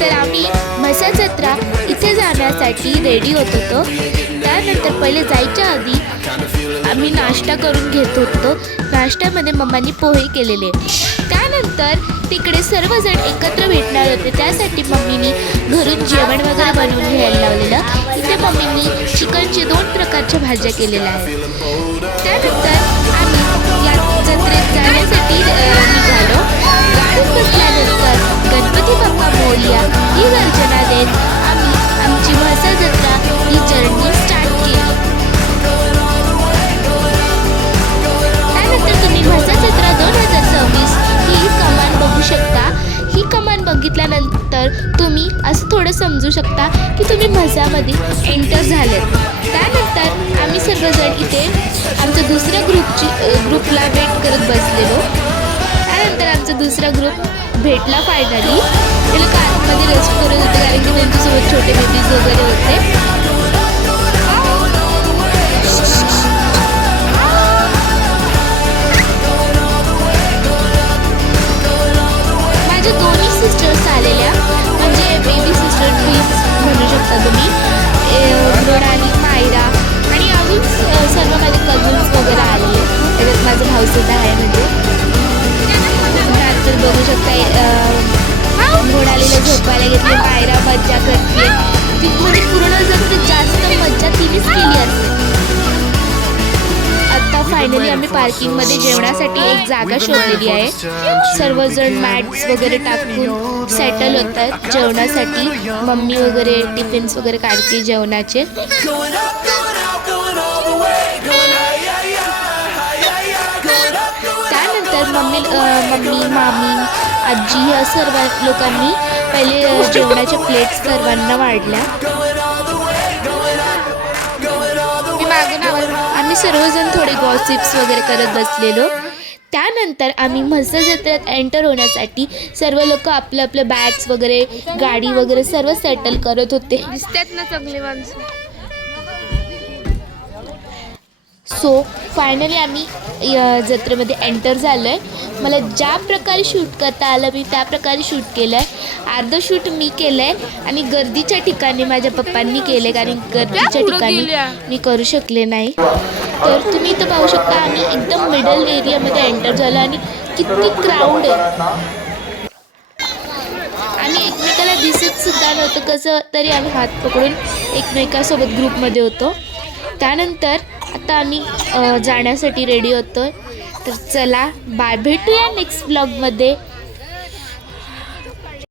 तर आम्ही म्हसा जत्रा इथे जाण्यासाठी रेडी होत होतो। त्यानंतर पहिले जायच्या आधी आम्ही नाश्ता करून घेत होतो। नाश्त्यामध्ये मम्मांनी पोहे केलेले। त्यानंतर तिकडे सर्वजण एकत्र भेटणार होते, त्यासाठी मम्मीनी घरून जेवण वगैरे बनवून घ्यायला लावलेलं। इथे मम्मीनी चिकनचे 2 प्रकारच्या भाज्या केलेल्या आहेत। त्यानंतर आम्ही या जत्रेत जाण्यासाठी निघालो। गाडीत बसल्यानंतर गणपती बाप्पा मोरया ही गर्जना देत आम्ही आमची म्हसा जत्रा ही जर्नी स्टार्ट केली। त्यानंतर तुम्ही म्हसा जत्रा 2026 ही कमान बघू शकता। ही कमान बघितल्यानंतर तुम्ही असं थोडं समजू शकता की तुम्ही म्हसामध्ये एंटर झालेत। त्यानंतर आम्ही सर्वजण इथे आमच्या दुसऱ्या ग्रुपला वेट करत बसलेलो। त्यानंतर आमचा दुसरा ग्रुप भेटला फायनली। ते लोक आतमध्ये रेस्ट करत होते कारण की त्यांच्यासोबत छोटे बेबीज वगैरे होते। माझ्या दोन्ही सिस्टर्स आलेल्या, म्हणजे बेबी सिस्टर ट्विन्स म्हणू शकता तुम्ही, मृणाली, मायरा आणि अजून सर्व माझे कझन्स वगैरे आलेले। त्याच्यात माझा भाऊ सुद्धा आहे। म्हणजे तर बघू शकता मृणालीला झोपायला घेतले, मायरा मज्जा करते। तिथे पूर्ण जर जास्त मज्जा तिनेच केली असते। आता फायनली आम्ही पार्किंगमध्ये जेवणासाठी एक जागा शोधलेली आहे। सर्वजण मॅट्स वगैरे टाकून सेटल होत आहेत जेवणासाठी। मम्मी वगैरे टिफिन्स वगैरे काढते जेवणाचे। त्यानंतर मम्मी, मामी, आजी या सर्व लोकांनी पहिले जेवणाच्या प्लेट्स सर्वांना वाढल्या। आम्ही सर्वजण थोडे गॉसिप्स वगैरे करत बसलेलो। त्यानंतर आम्ही म्हसा जत्रेत एंटर होण्यासाठी सर्व लोक आपलं आपलं बॅग्स वगैरे, गाडी वगैरे सर्व सेटल करत होते। दिसतात ना चांगले माणसं। सो फायनली आम्ही जत्रेमध्ये एंटर झालो आहे। मला ज्या प्रकारे शूट करता आलं मी त्या प्रकारे शूट केलं आहे। अर्धं शूट मी केलं आहे आणि गर्दीच्या ठिकाणी माझ्या पप्पांनी केले, कारण गर्दीच्या ठिकाणी मी करू शकले नाही। तर तुम्ही इथं पाहू शकता आम्ही एकदम मिडल एरियामध्ये एंटर झालो आणि किती क्राऊड आहे। आम्ही एकमेकाला दिसत सुद्धा नव्हतं, कसं तरी आम्ही हात पकडून एकमेकासोबत ग्रुपमध्ये होतो। त्यानंतर आता आम्ही जाण्यासाठी रेडी होतोय। तर चला बाय, भेटूया नेक्स्ट ब्लॉगमध्ये।